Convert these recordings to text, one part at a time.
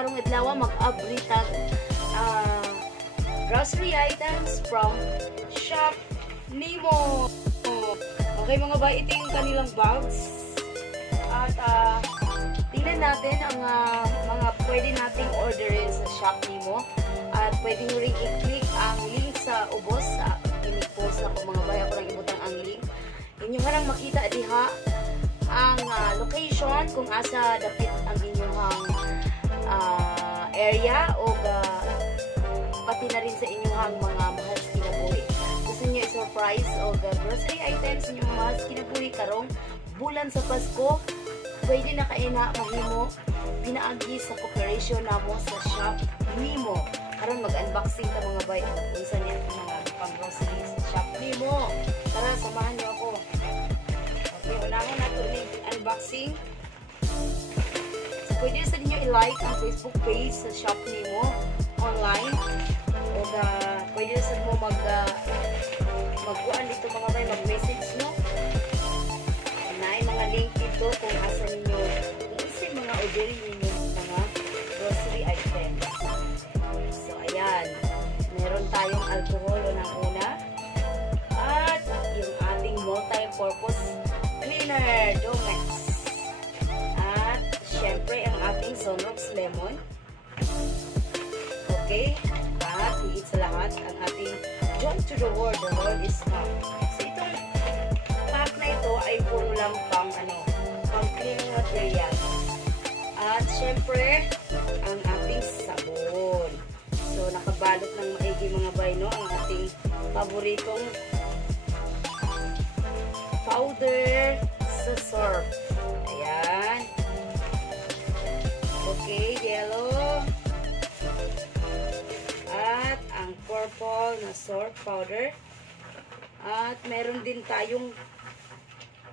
karong adlaw mag-abri tag grocery items from Shop Nemo. Okay mga bay, ito yung kanilang bags. At tingnan natin ang mga pwede nating orderin sa Shop Nemo. At pwede nyo rin i-click ang link sa ubos sa in-post na ko mga bay. Ako lang ibutang ang link. Inyo harang makita diha ang location kung asa dapit ang inyong area o pati na rin sa inyong mga mahal sa kinabuhi. Gusto nyo i-surprise o grocery items sa inyong mahal sa kinabuhi karong bulan sa Pasko, pwede na kayo na mahimo pinaagi sa cooperation namo sa Shop Nemo. Karon mag-unboxing ta mga bay unsa niya mga pang-grocery sa Shop Nemo. Tara, samahan niyo ako. Okay, unahon nato ni unboxing. So, pwede sa ninyo i-like ang Facebook page sa Shop Nemo online. O pwede sa mo magkuan dito mga bay, mag-message no. Naay mga link dito kung asa ninyo kung mga orderin ninyo mga grocery items. So ayan, meron tayong alcohol ng una at yung ating multi-purpose cleaner Domex at syempre ang ating Sunrox lemon. Okay, at higit sa lahat ang ating Jump to the World, the Lord is come. So itong pack na ito ay puro lang pang cleaning material. At syempre ang ating sabon. So nakabalot ng maigi mga bay no ang ating paboritong powder sa surf. Ayan. Okay, yellow. At ang purple na surf powder. At meron din tayong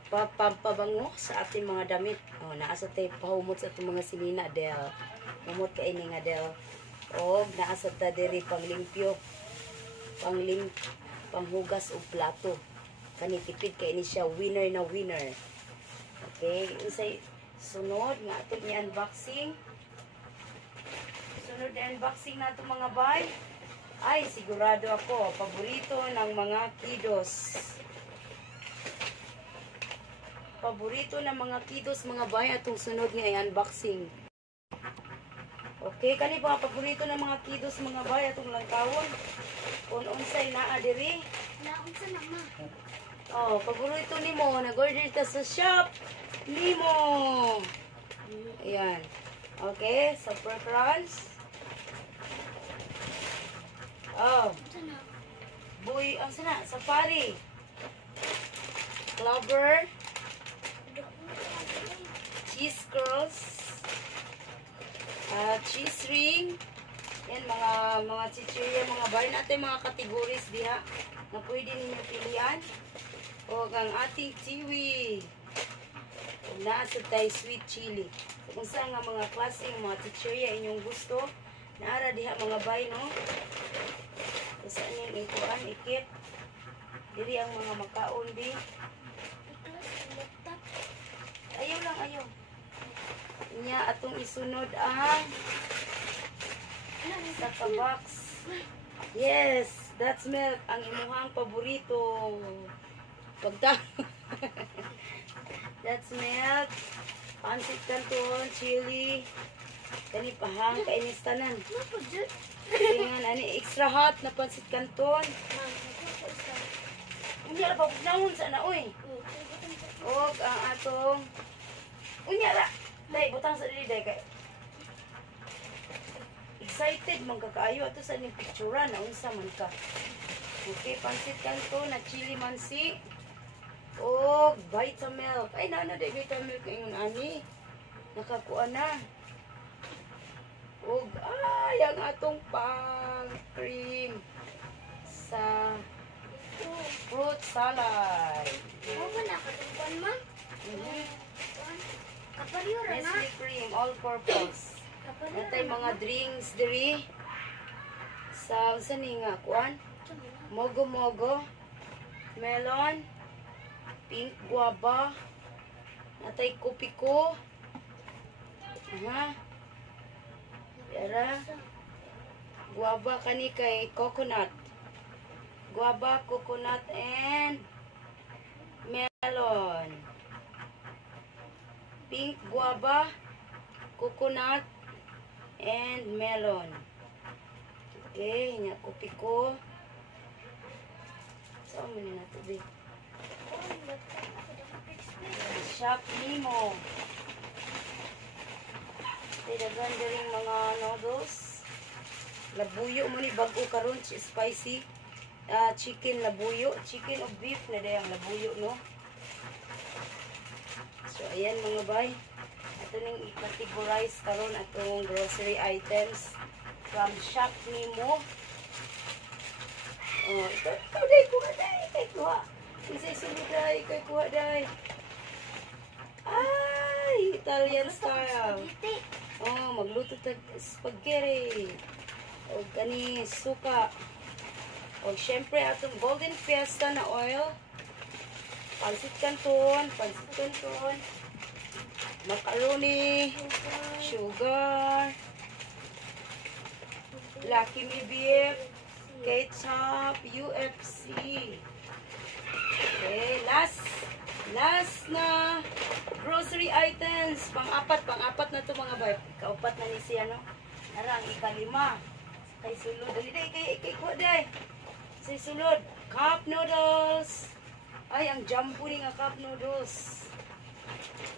pampabango sa ating mga damit. Oh, naasa tayo pahumot sa itong mga sinina del. Humot ka ini nga del. O naasa ta diri panglimpyo. Panghugas o plato. Kanitipid ka ini siya winner na winner. Okay, unsay sunod nga ato ni unboxing. Sunod na unboxing nato mga bay. Ay sigurado ako paborito ng mga kiddos. Paborito ng mga kiddos mga bay atong sunod nga unboxing. Okay, kani ba paborito ng mga kiddos mga bay atong langkawon? Kung unsay naa diri? Naunsa na ma. Oh, paborito nimo nag-order ta sa Shop Nemo. Ayan. Okay, super crunch. Oh. Boy, ang sana safari. Clover. Cheese curls. Cheese ring. Yan mga chichirya mga bay natin mga categories diha na pwede ninyo pilian. O ang ating kiwi. Nasa tayo sweet chili. So, kung saan nga mga klase ng mga chichirya inyong gusto, naara diha mga bay no. Kung saan yung ikuan, ikip. Diri ang mga makaon di. Ayaw lang, ayaw. Nya atong isunod ang sa box. Yes, that's milk. Ang imuhang paborito. That's milk. Pansit canton, chili. Kani pahang kainis tanan. Tingnan, ani extra hot na pansit canton. Unya ra pa naon sa na oy. Og ang atong unya ra. Dai butang sa dili dai kay. Excited man ka kaayo ato sa ning picture na unsa man ka. Okay, pansit canton na chili mansi. Og Vitamilk. Ay na dai Vitamilk ingon ani. Nakakuha na. Og ang atong pang cream sa fruit salad. Mo ba nakatupan ma? Kapariyo ra na. Nestle cream all purpose. Natay mga drinks diri sa unsa ni nga kuan? Mogo, melon, pink guava, natay kopi ko. Dara. Guava kani kay coconut. Guava, coconut, and melon. Pink guava, coconut, and melon. Okay, hinya kopi ko. So, muna na tubig. Shop Nemo. Dagan galing mga noodles. Labuyo mo ni bago karon spicy. Chicken labuyo, chicken o beef na dayang labuyo, no? So, ayan mga bay. Ito nang i-categorize karon atong grocery items from Shop Nemo. Oh, ito day, kuha day, kay kuha. Isa'y sunod day, kay kuha day. Ay, Italian style. Oh, magluto tag spaghetti. O kani suka. O syempre atong golden fiesta na oil. Pansit canton, macaroni, sugar, Lucky Me beef, ketchup, UFC. Okay, last na grocery items. Pang-apat na to mga bay. Kaupat na ni siya, no? Narang ikalima. Kay sulod. Dali day, kay kuha day. Say sulod. Cup noodles. Ay, ang jumbo ni nga cup noodles.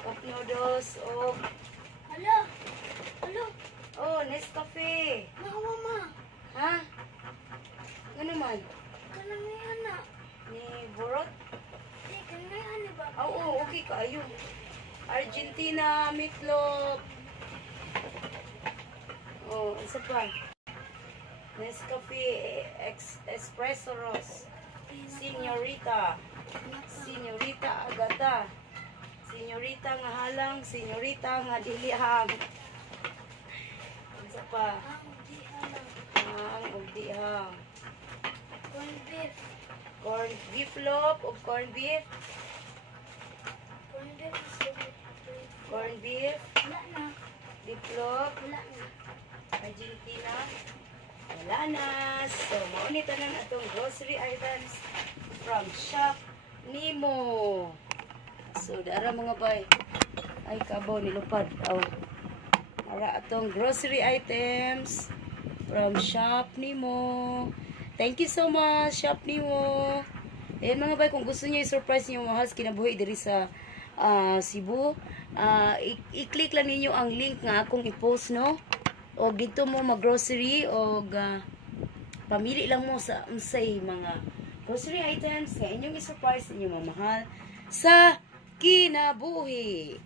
Cup noodles. Oh. Hala. Hala. Oh, Nescafe. Mama. Ha? Ano naman? Kanang ngayon na. Ni Burot? Kanang ngayon ba? Oo, okay ka. Ayun. Argentina, meatloaf. Oh, isa pa. Nescafe, Espresso Rose. Señorita. Señorita Agata. Señorita nga halang. Señorita nga dilihang. Isa pa. Ang ugdihang. Corn beef. Corn beef loaf o corn beef. Corn beef. Corn beef. Wala na. Beef loaf. Wala na. Argentina. Wala na. So, maunita na itong grocery items from Shop Nemo. So, dara mga bay. Ay, kabaw, nilupad. Oh. Para itong grocery items from Shop Nemo. Thank you so much, Shop Nemo. Ayan mga bay, kung gusto niyo i-surprise niyo mga kinabuhi diri sa Cebu, i-click lang ninyo ang link nga akong i-post, no? O dito mo mag-grocery o pamili lang mo sa unsay mga grocery items nga inyong i-surprise inyong mamahal sa kinabuhi.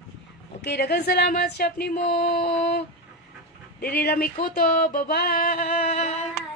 Okay, daghang salamat, Shop Nemo. Dili lang mikuto. Bye-bye.